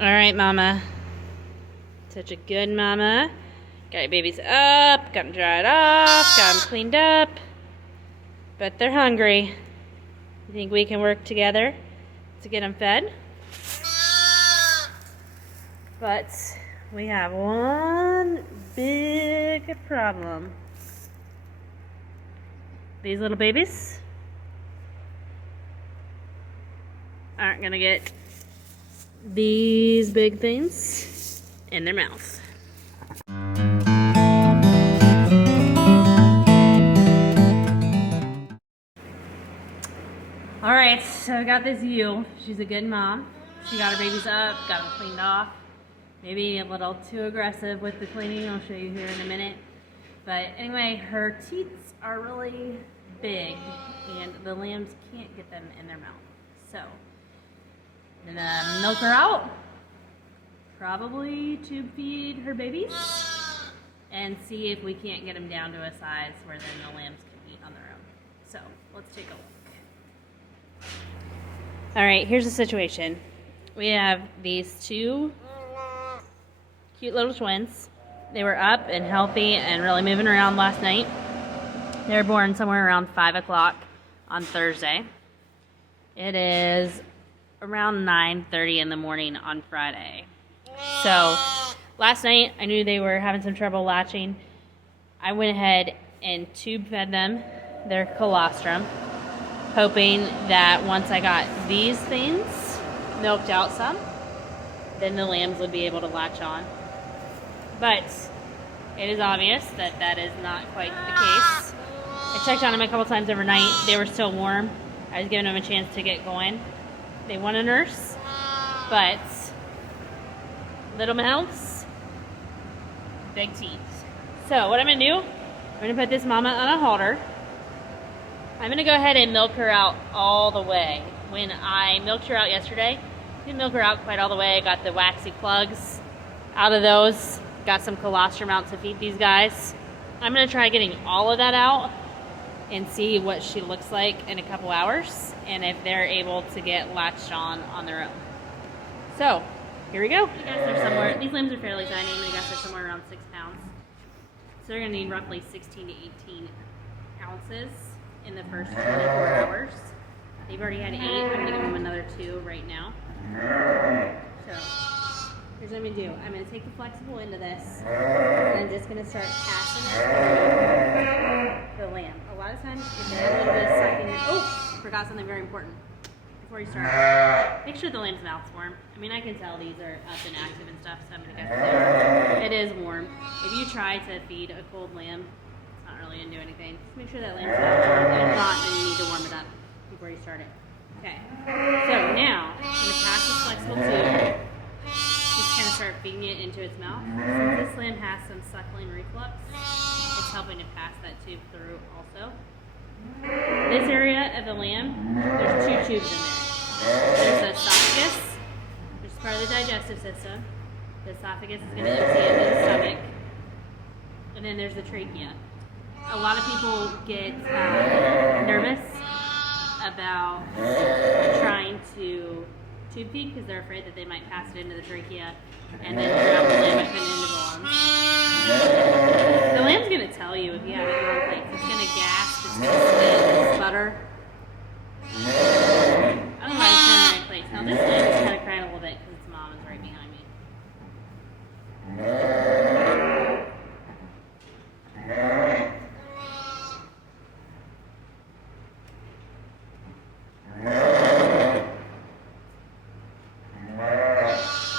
All right, mama. Such a good mama. Got your babies up, got them dried off, got them cleaned up. But they're hungry. You think we can work together to get them fed? But we have one big problem. These little babies aren't gonna get these big things in their mouth. Alright, so I got this ewe. She's a good mom. She got her babies up, got them cleaned off. Maybe a little too aggressive with the cleaning. I'll show you here in a minute. But anyway, her teats are really big and the lambs can't get them in their mouth. So I'm gonna milk her out, probably tube feed her babies, and see if we can't get them down to a size where then the lambs can eat on their own. So let's take a look. All right, here's the situation. We have these two cute little twins. They were up and healthy and really moving around last night. They were born somewhere around 5 o'clock on Thursday. It is around 9:30 in the morning on Friday. So last night I knew they were having some trouble latching. I went ahead and tube fed them their colostrum, hoping that once I got these things milked out some, then the lambs would be able to latch on. But it is obvious that that is not quite the case. I checked on them a couple times overnight. They were still warm. I was giving them a chance to get going. They want a nurse, but little mouths, big teeth. So what I'm gonna do, I'm gonna put this mama on a halter. I'm gonna go ahead and milk her out all the way. When I milked her out yesterday, I didn't milk her out quite all the way. I got the waxy plugs out of those. Got some colostrum out to feed these guys. I'm gonna try getting all of that out and see what she looks like in a couple hours and if they're able to get latched on their own. So, here we go. I guess they're somewhere, these lambs are fairly tiny, and I guess they're somewhere around 6 pounds. So they're gonna need roughly 16 to 18 ounces in the first 24 hours. They've already had 8, I'm gonna give them another 2 right now. So, here's what I'm gonna do. I'm gonna take the flexible end of this, and I'm just gonna start passing it through the lamb. A lot of times, if they're a little bit sucking, oh, forgot something very important. Before you start, make sure the lamb's mouth's warm. I mean, I can tell these are up and active and stuff, so I'm gonna guess it is warm. If you try to feed a cold lamb, it's not really gonna do anything. Just make sure that lamb's mouth's warm. If not, then you need to warm it up before you start it. Okay. So now, I'm gonna pass this flexible tube. Just kind of start feeding it into its mouth. Since this lamb has some suckling reflux, it's helping to pass that tube through also. This area of the lamb, there's 2 tubes in there. There's the esophagus, which is part of the digestive system. The esophagus is going to empty into the stomach. And then there's the trachea. A lot of people get nervous about trying to tube feed because they're afraid that they might pass it into the trachea and then drop the lamb up and into the lungs. The lamb's going to tell you if you have it in the wrong place. It's going to gasp, it's going to spit, and sputter. I don't know why it's in the right place. Now this lamb is kind of crying a little bit because its mom is right behind me.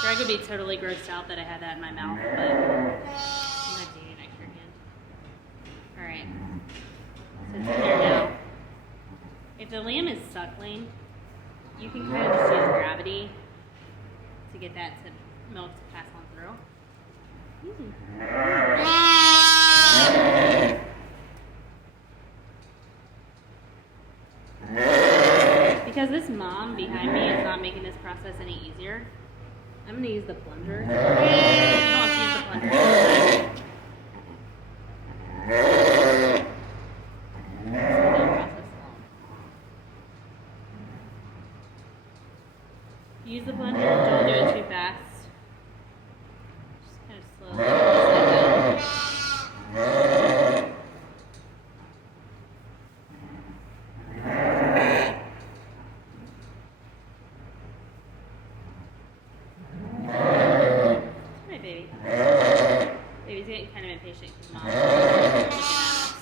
I could be totally grossed out that I had that in my mouth, but I'm not doing it extra again. Alright. So it's in there now. If the lamb is suckling, you can kind of just use gravity to get that milk to pass on through. Because this mom behind me is not making this process any easier, I'm going to use the plunger. You don't have to use the plunger. Use the plunger, don't do it too fast. impatient because Mom's looking at us.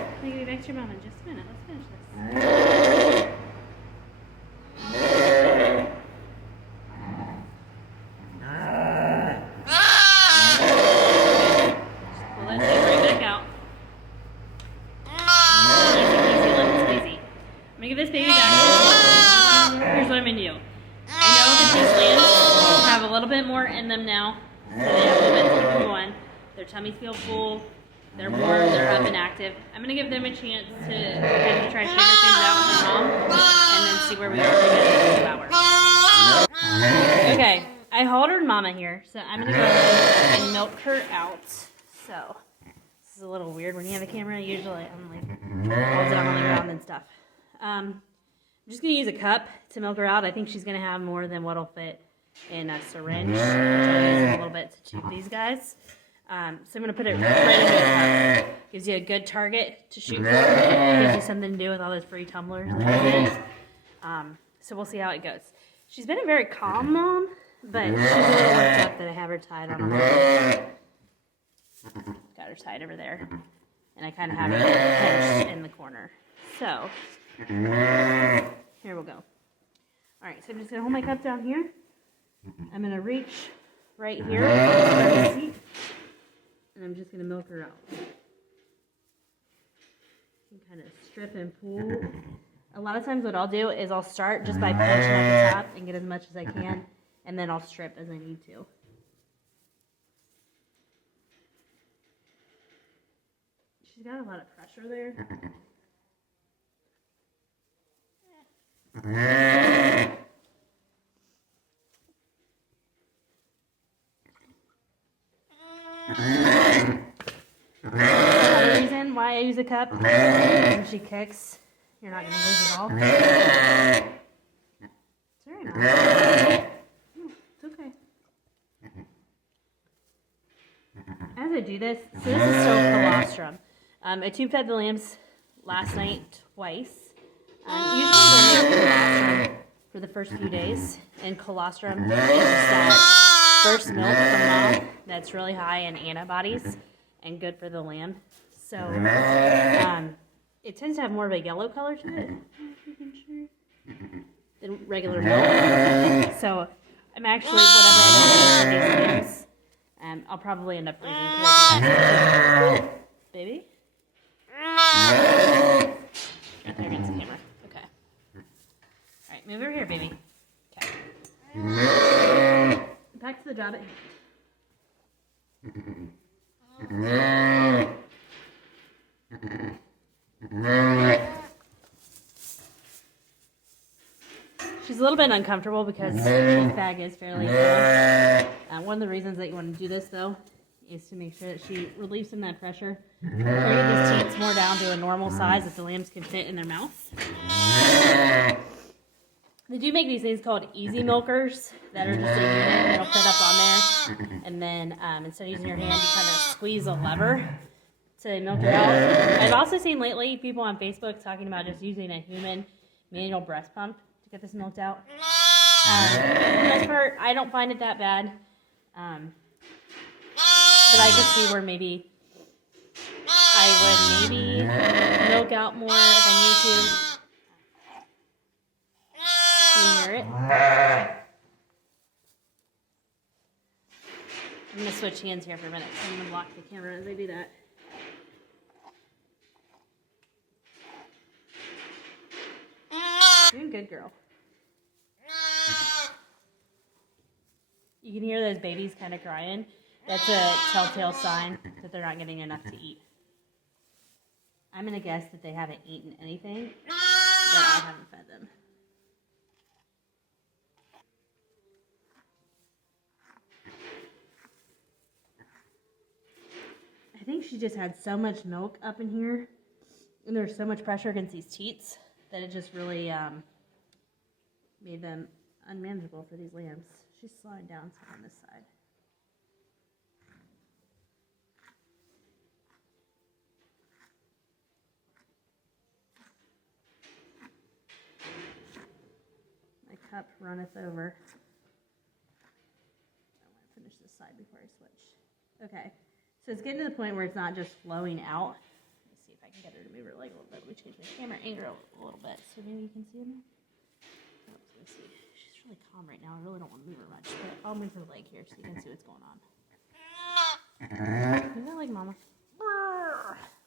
I'll give you back to your mom in just a minute. Let's finish this. Pull that tape right back out. Easy, lemon squeezy. I'm gonna give this baby back. Here's what I'm gonna do. I know that these lambs have a little bit more in them now, so they have a little bit to keep going. Their tummies feel full. They're warm. They're up and active. I'm gonna give them a chance to kind of try to figure things out with their mom, and then see where we are in 2 hours. Okay, I haltered Mama here, so I'm gonna go ahead and milk her out. So this is a little weird when you have a camera. Usually I'm like all down on the ground and stuff. I'm just gonna use a cup to milk her out. I think she's gonna have more than what'll fit in a syringe. So I'll use a little bit to chew these guys. So I'm gonna put it right into a cup. Gives you a good target to shoot for. Gives you something to do with all those free tumblers. So we'll see how it goes. She's been a very calm mom, but she's a little worked up that I have her tied on her. Got her tied over there, and I kind of have her pinched in the corner. So here we'll go. All right, so I'm just gonna hold my cup down here. I'm gonna reach right here, and I'm just gonna milk her out. And kind of strip and pull. A lot of times what I'll do is I'll start just by pinching at the top and get as much as I can, and then I'll strip as I need to. She's got a lot of pressure there. Another reason why I use a cup is when she kicks, you're not going to lose it all. It's very nice. It's okay. As I do this, so this is still colostrum. I tube fed the lambs last night twice. Usually they'll make colostrum for the first few days, and colostrum is that first milk from mom that's really high in antibodies and good for the lamb. So it tends to have more of a yellow color to it than regular milk. So I'm actually, whatever I do for these lambs, I'll probably end up freezing because I do that too. Baby? Right there against the camera. Okay. Alright, move over here, baby. Okay. Back to the job at hand. She's a little bit uncomfortable because this bag is fairly long. One of the reasons that you want to do this, though, is to make sure that she relieves some of that pressure. Try to get this teats more down to a normal size that the lambs can fit in their mouth. They do make these things called easy milkers that are just a unit that'll fit up on there. And then instead of using your hand, you kind of squeeze a lever to milk it out. I've also seen lately people on Facebook talking about just using a human manual breast pump to get this milked out. For the most part, I don't find it that bad. But I could see where maybe I would milk out more if I need to. Can you hear it? I'm going to switch hands here for a minute. So I'm going to block the camera as I do that. You're a good girl. You can hear those babies kind of crying. That's a telltale sign that they're not getting enough to eat. I'm going to guess that they haven't eaten anything, but I haven't fed them. I think she just had so much milk up in here, and there's so much pressure against these teats that it just really made them unmanageable for these lambs. She's slowing down some on this side. runneth over. I want to finish this side before I switch. Okay, so it's getting to the point where it's not just flowing out. Let me see if I can get her to move her leg a little bit. Let me change my camera angle a little bit so maybe you can see her. Oh, let me see. She's really calm right now. I really don't want to move her much, but I'll move her leg here so you can see what's going on. Move that leg, Mama.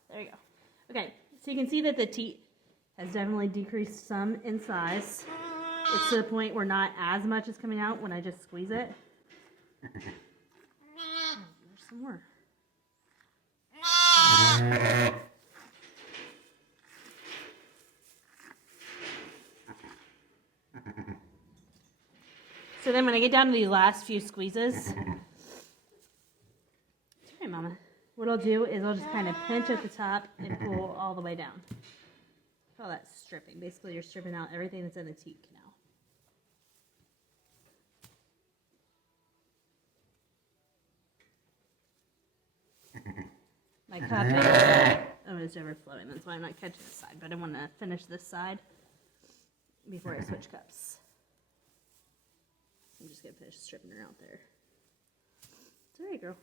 There you go. Okay, so you can see that the teat has definitely decreased some in size. It's to the point where not as much is coming out when I just squeeze it. Oh, there's some more. So then when I get down to these last few squeezes, it's okay, Mama. What I'll do is I'll just kind of pinch at the top and pull all the way down. Call that stripping. Basically, you're stripping out everything that's in the teat canal. My cup is almost overflowing. That's why I'm not catching this side. But I want to finish this side before I switch cups. So I'm just going to finish stripping her out there. It's all right, girl.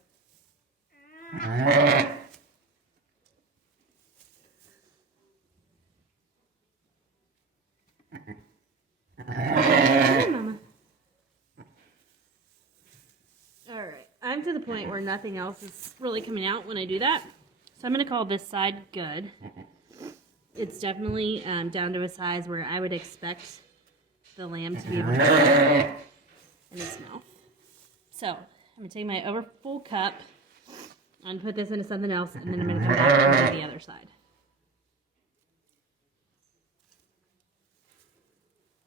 Hey, Mama. Alright, I'm to the point where nothing else is really coming out when I do that. So I'm going to call this side good. It's definitely down to a size where I would expect the lamb to be able to fit in its mouth. So I'm going to take my over full cup and put this into something else, and then I'm going to come back and do the other side.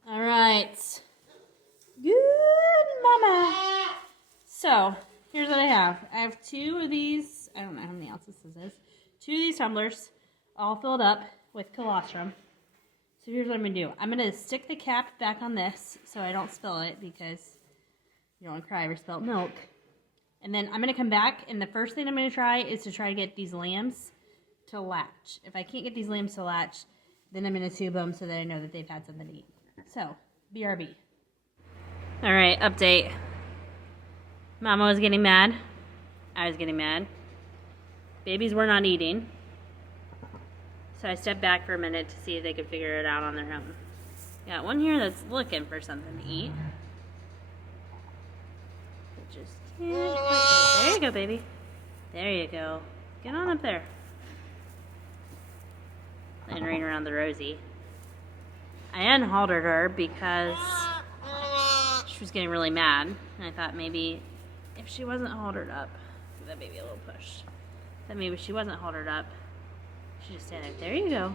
All right. Good mama. So here's what I have. I have 2 of these. I don't know how many ounces this is. 2 of these tumblers, all filled up with colostrum. So here's what I'm going to do. I'm going to stick the cap back on this so I don't spill it, because you don't want to cry over spilt milk. And then I'm going to come back, and the first thing I'm going to try is to try to get these lambs to latch. If I can't get these lambs to latch, then I'm going to tube them so that I know that they've had something to eat. So, BRB. All right, update. Mama was getting mad. I was getting mad. Babies were not eating. So I stepped back for a minute to see if they could figure it out on their own. Got one here that's looking for something to eat. Just can't quite. There you go, baby. There you go. Get on up there. Entering around the Rosie. I unhaltered her because she was getting really mad. And I thought maybe if she wasn't haltered up, give that baby a little push. That maybe if she wasn't haltered up, she just stand there. There you go.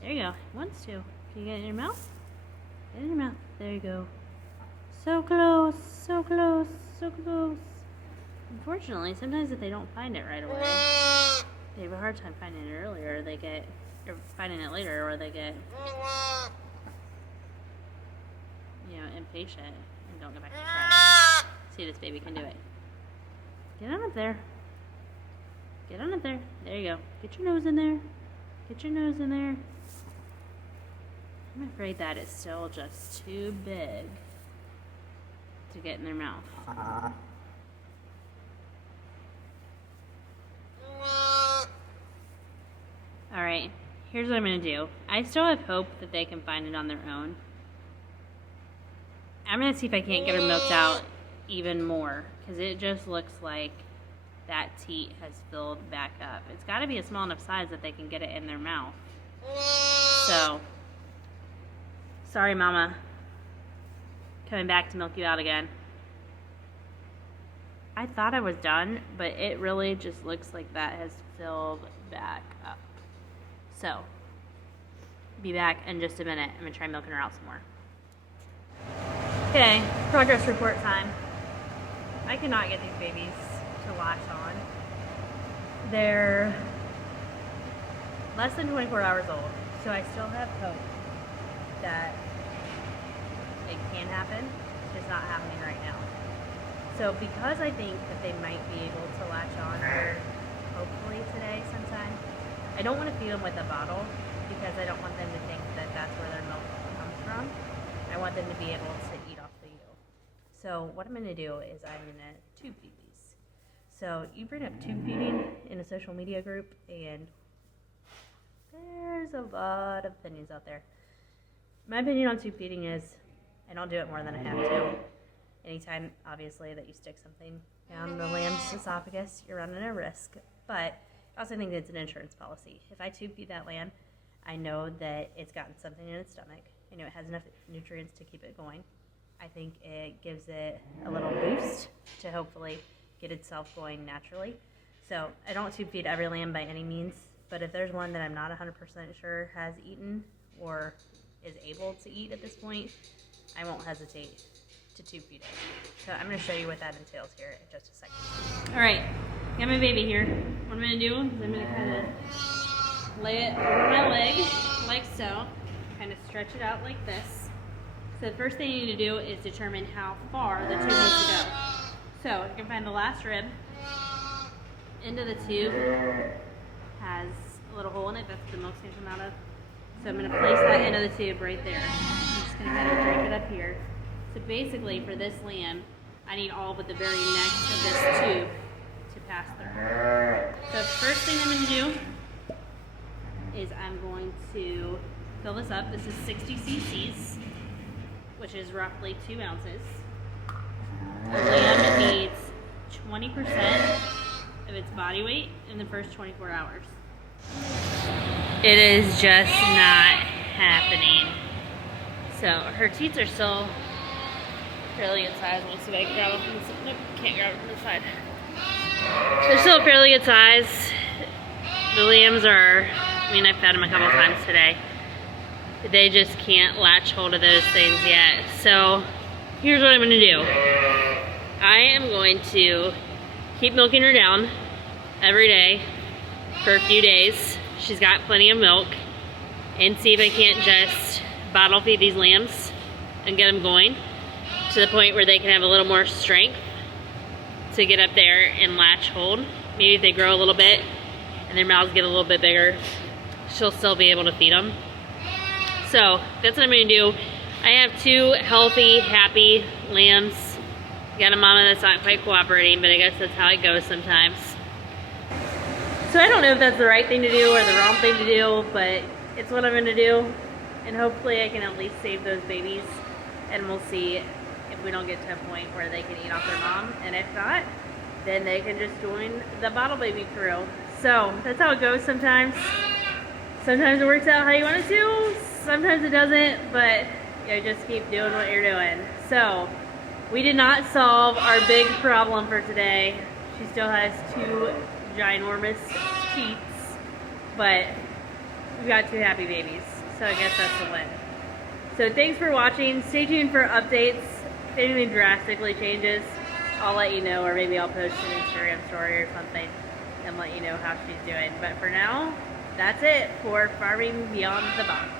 There you go. Wants to. Can you get it in your mouth? Get it in your mouth. There you go. So close. So close. So close. Unfortunately, sometimes if they don't find it right away, they have a hard time finding it earlier. Or finding it later, or they get, impatient and don't go back to try. See, this baby can do it. Get on up there. Get on up there. There you go. Get your nose in there. Get your nose in there. I'm afraid that is still just too big to get in their mouth. Alright, here's what I'm going to do. I still have hope that they can find it on their own. I'm going to see if I can't get her milked out even more, because it just looks like that teat has filled back up. It's got to be a small enough size that they can get it in their mouth. So, sorry, Mama. Coming back to milk you out again. I thought I was done, but it really just looks like that has filled back up. So, be back in just a minute. I'm going to try milking her out some more. Okay, progress report time. I cannot get these babies to latch on. They're less than 24 hours old, so I still have hope that it can happen. It's just not happening right now. So because I think that they might be able to latch on here, hopefully today sometime, I don't want to feed them with a bottle because I don't want them to think that that's where their milk comes from. I want them to be able to eat So what I'm going to do is I'm going to tube feed these. So you bring up tube feeding in a social media group, and there's a lot of opinions out there. My opinion on tube feeding is I don't do it more than I have to. Anytime, obviously, that you stick something down the lamb's esophagus, you're running a risk. But I also think it's an insurance policy. If I tube feed that lamb, I know that it's gotten something in its stomach. I know it has enough nutrients to keep it going. I think it gives it a little boost to hopefully get itself going naturally. So I don't tube feed every lamb by any means, but if there's one that I'm not 100% sure has eaten or is able to eat at this point, I won't hesitate to tube feed it. So I'm going to show you what that entails here in just a second. All right, got my baby here. What I'm going to do is I'm going to kind of lay it over my leg like so, kind of stretch it out like this. So the first thing you need to do is determine how far the tube needs to go. So you can find the last rib. End of the tube has a little hole in it. That's what the milk's going to come out of. So I'm going to place that end of the tube right there. I'm just going to kind of drape it up here. So basically for this lamb, I need all but the very neck of this tube to pass through. So the first thing I'm going to do is I'm going to fill this up. This is 60 cc's, which is roughly 2 ounces. The lamb needs 20% of its body weight in the first 24 hours. It is just not happening. So her teats are still fairly good size. Let me see if I can grab them from the side. Nope, can't grab them from the side. They're still fairly good size. The lambs are, I mean, I've fed them a couple times today. They just can't latch hold of those things yet. So here's what I'm going to do. I am going to keep milking her down every day for a few days. She's got plenty of milk, and see if I can't just bottle feed these lambs and get them going to the point where they can have a little more strength to get up there and latch hold. Maybe if they grow a little bit and their mouths get a little bit bigger, she'll still be able to feed them. So that's what I'm going to do. I have 2 healthy, happy lambs. Got a mama that's not quite cooperating, but I guess that's how it goes sometimes. So I don't know if that's the right thing to do or the wrong thing to do, but it's what I'm going to do. And hopefully I can at least save those babies. And we'll see if we don't get to a point where they can eat off their mom. And if not, then they can just join the bottle baby crew. So that's how it goes sometimes. Sometimes it works out how you want it to. Sometimes it doesn't, but you just keep doing what you're doing. So we did not solve our big problem for today. She still has 2 ginormous teats, but we've got 2 happy babies. So I guess that's the win. So thanks for watching. Stay tuned for updates. If anything drastically changes, I'll let you know, or maybe I'll post an Instagram story or something and let you know how she's doing. But for now, that's it for Farming Beyond the Box.